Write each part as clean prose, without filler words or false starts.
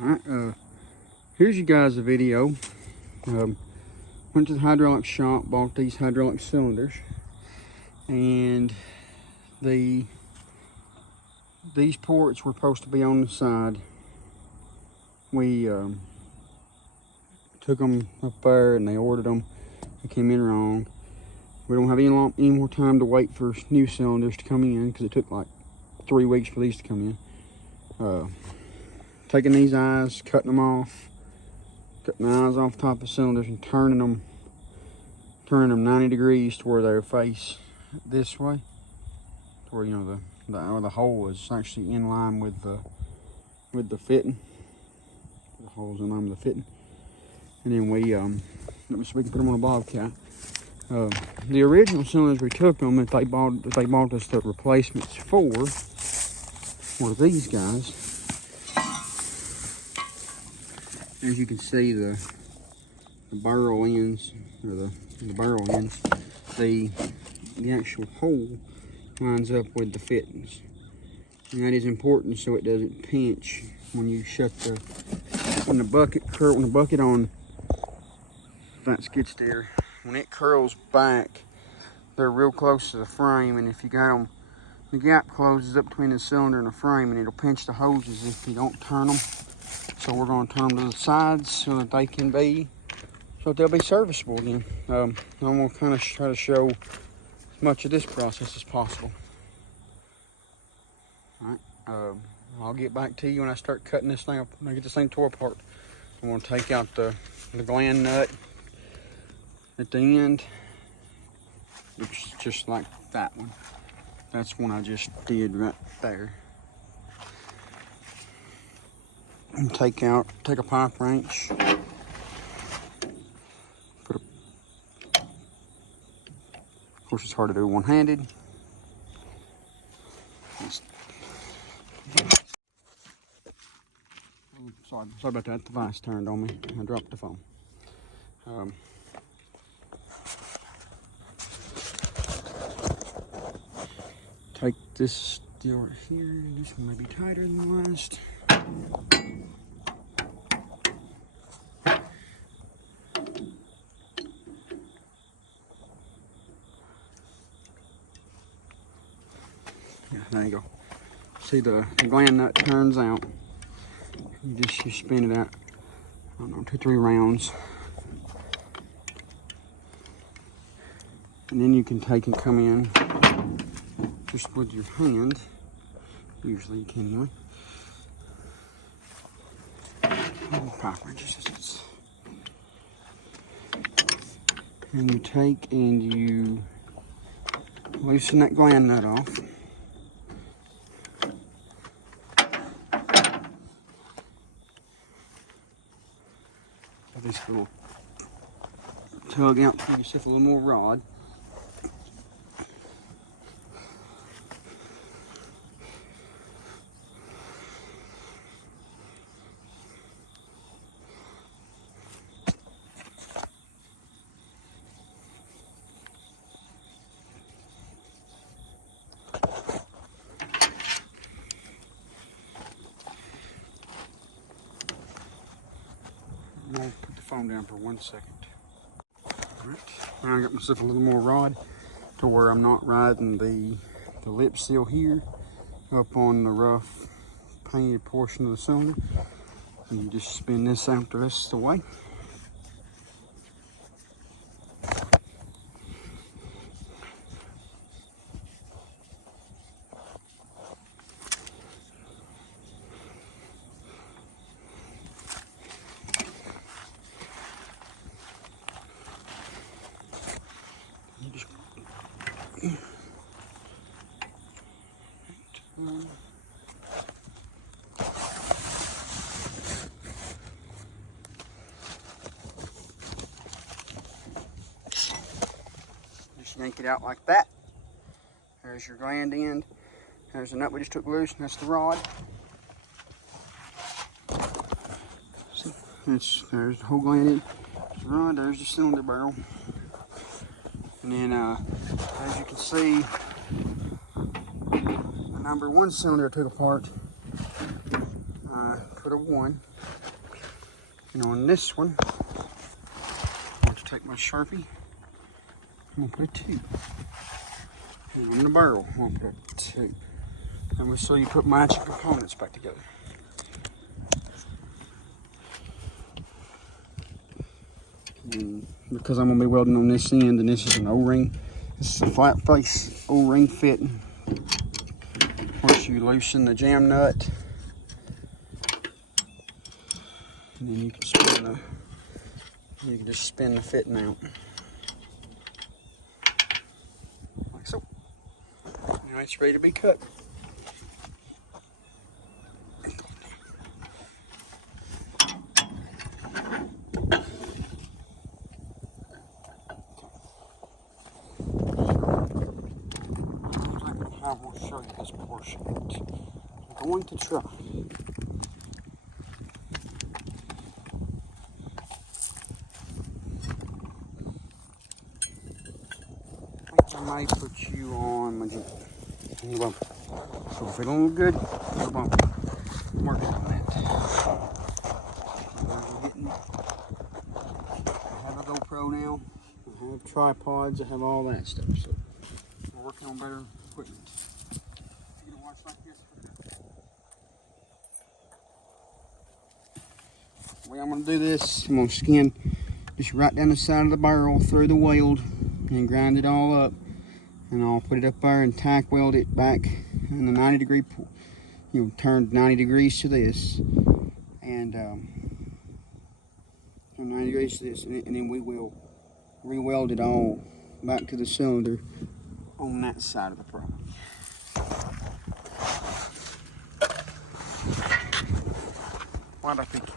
Alright, here's you guys a video. Went to the hydraulic shop, bought these hydraulic cylinders, and these ports were supposed to be on the side. We took them up there and they ordered them. They came in wrong. We don't have any more time to wait for new cylinders to come in because it took like 3 weeks for these to come in. Taking these eyes, cutting them off, cutting the eyes off the top of the cylinders and turning them 90 degrees to where they face this way, to where, you know, the hole is actually in line with the fitting. The hole's in line with the fitting. And then we let me see if we can put them on a bobcat. The original cylinders we took them, if they bought us the replacements for, were these guys. As you can see, the barrel ends, or the barrel ends, the actual hole lines up with the fittings, and that is important so it doesn't pinch when you shut when the bucket on that skid steer, when it curls back, they're real close to the frame, and if you got them, the gap closes up between the cylinder and the frame, and it'll pinch the hoses if you don't turn them. So we're going to turn them to the sides so that they'll be serviceable again. I'm going to kind of try to show as much of this process as possible. All right, I'll get back to you when I start cutting this thing up. When I get this thing tore apart, I'm going to take out the gland nut at the end. It's just like that one. That's one I just did right there. And take a pipe wrench, of course it's hard to do one-handed. Sorry about that, the vise turned on me, I dropped the phone. Take this deal right here, this one may be tighter than the last. Yeah, there you go. See, the gland nut turns out. You spin it out, I don't know, 2-3 rounds. And then you can take and come in just with your hand. Usually you can anyway. Pipe wrenches. And you take and you loosen that gland nut off. This little tug out, give yourself a little more rod. I'll put the phone down for 1 second. Alright, now I got myself a little more rod to where I'm not riding the lip seal here up on the rough painted portion of the cylinder. And you just spin this out the rest of the way. Just yank it out like that. There's your gland end. There's the nut we just took loose, and that's the rod. There's the whole gland end. There's the rod, there's the cylinder barrel. And then, as you can see, the number 1 cylinder I took apart, I put a 1. And on this one, I'm going to take my Sharpie. I'm going to put a 2. And on the barrel, I'm going to put a 2. And so you put matching components back together. And because I'm going to be welding on this end, and this is an O-ring. This is a flat face O-ring fitting. Once you loosen the jam nut, and then you can just spin the fitting out. Like so. Now it's ready to be cut. I will show you this portion. I'm going to try. I might put you on my jump. You won't. So if it don't look good, you won't. I'm working on that. I have a GoPro now. I have tripods. I have all that stuff. So we're working on better equipment. You gonna watch like this? The way I'm gonna do this, I'm gonna skin just right down the side of the barrel through the weld and grind it all up. And I'll put it up there and tack weld it back in the 90-degree, turn 90 degrees to this, and 90 degrees to this, and then we will re-weld it all back to the cylinder on that side of the product. Why'd I pick you up?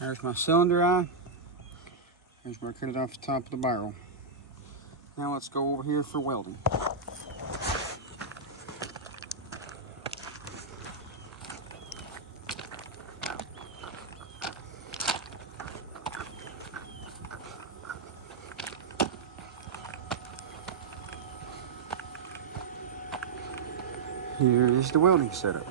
There's my cylinder eye. There's where I cut it off the top of the barrel. Now let's go over here for welding. Here is the welding setup.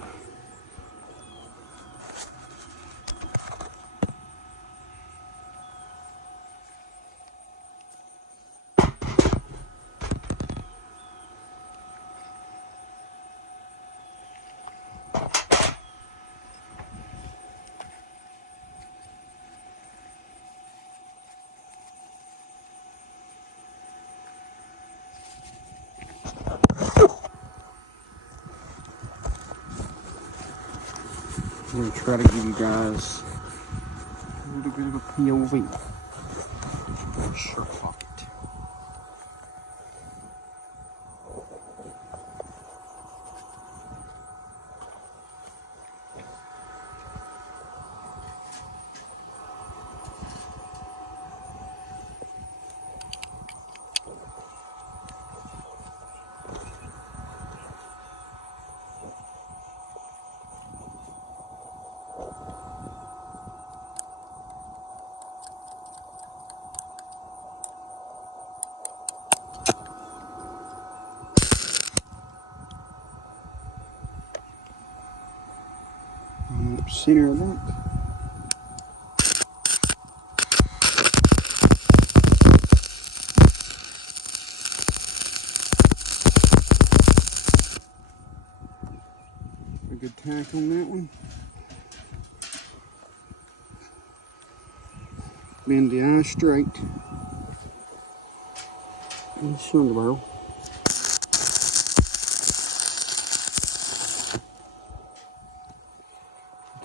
I'm going to try to give you guys a little bit of a POV. Sure pocket. Center of that. a good tack on that one. Bend the eye straight. And cylinder barrel.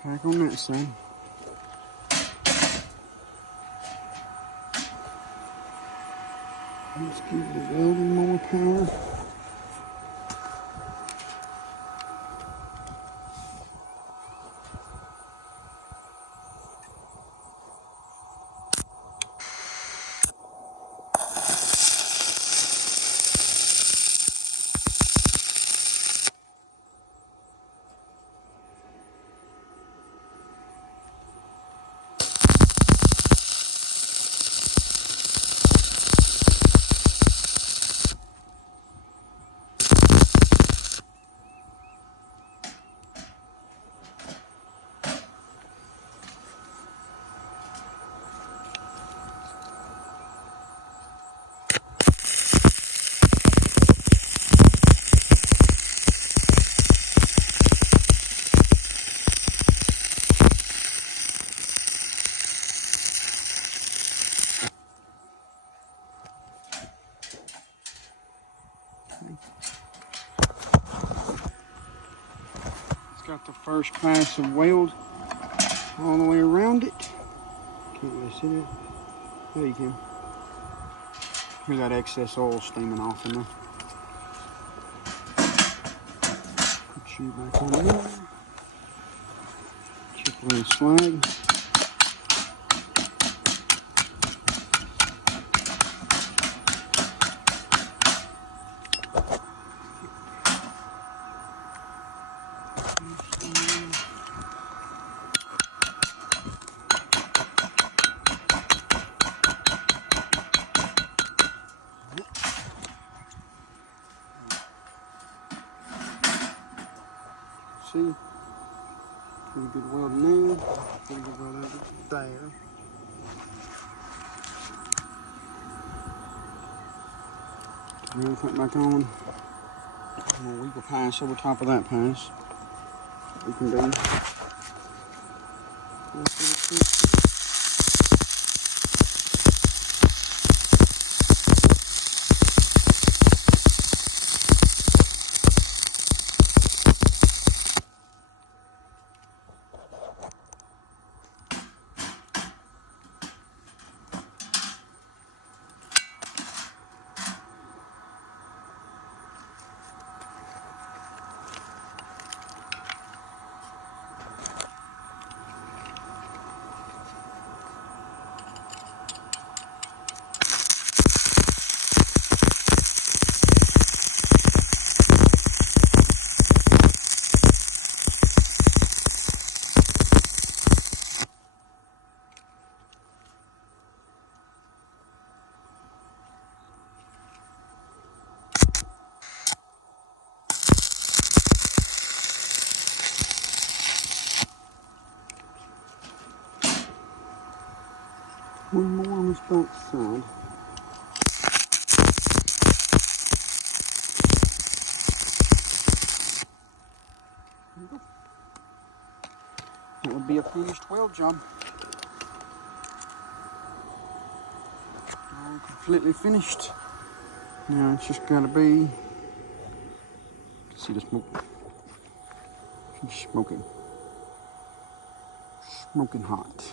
Tack on that side. Let's give the welding more power. It's got the first pass of weld all the way around it. Can't really see it. There you can. Here's that excess oil steaming off in there. Put shoe back on there. Chip away the slag. See, pretty good welding there, pretty good welding there. Now put it back on. We will pass over top of that pass. We can do. One more on this back side. That would be a finished weld job. All completely finished. Now it's just gotta be, see the smoke? It's smoking. Smoking hot.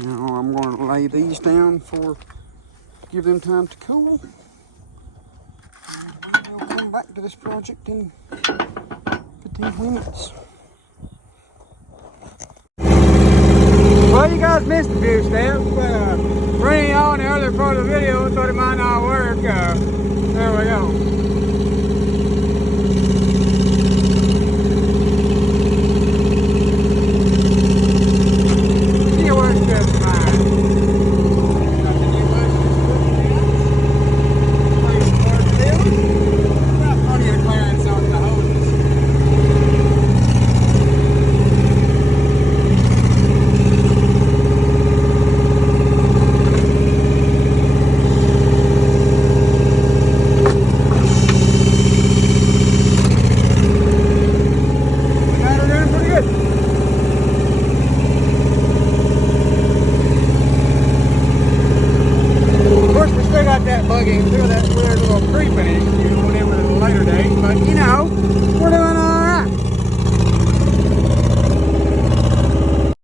Now I'm going to lay these down give them time to cool. And we'll come back to this project in 15 minutes. Well, you guys missed a few steps, but bringing on the earlier part of the video, thought it might not work. There we go. little creep in it.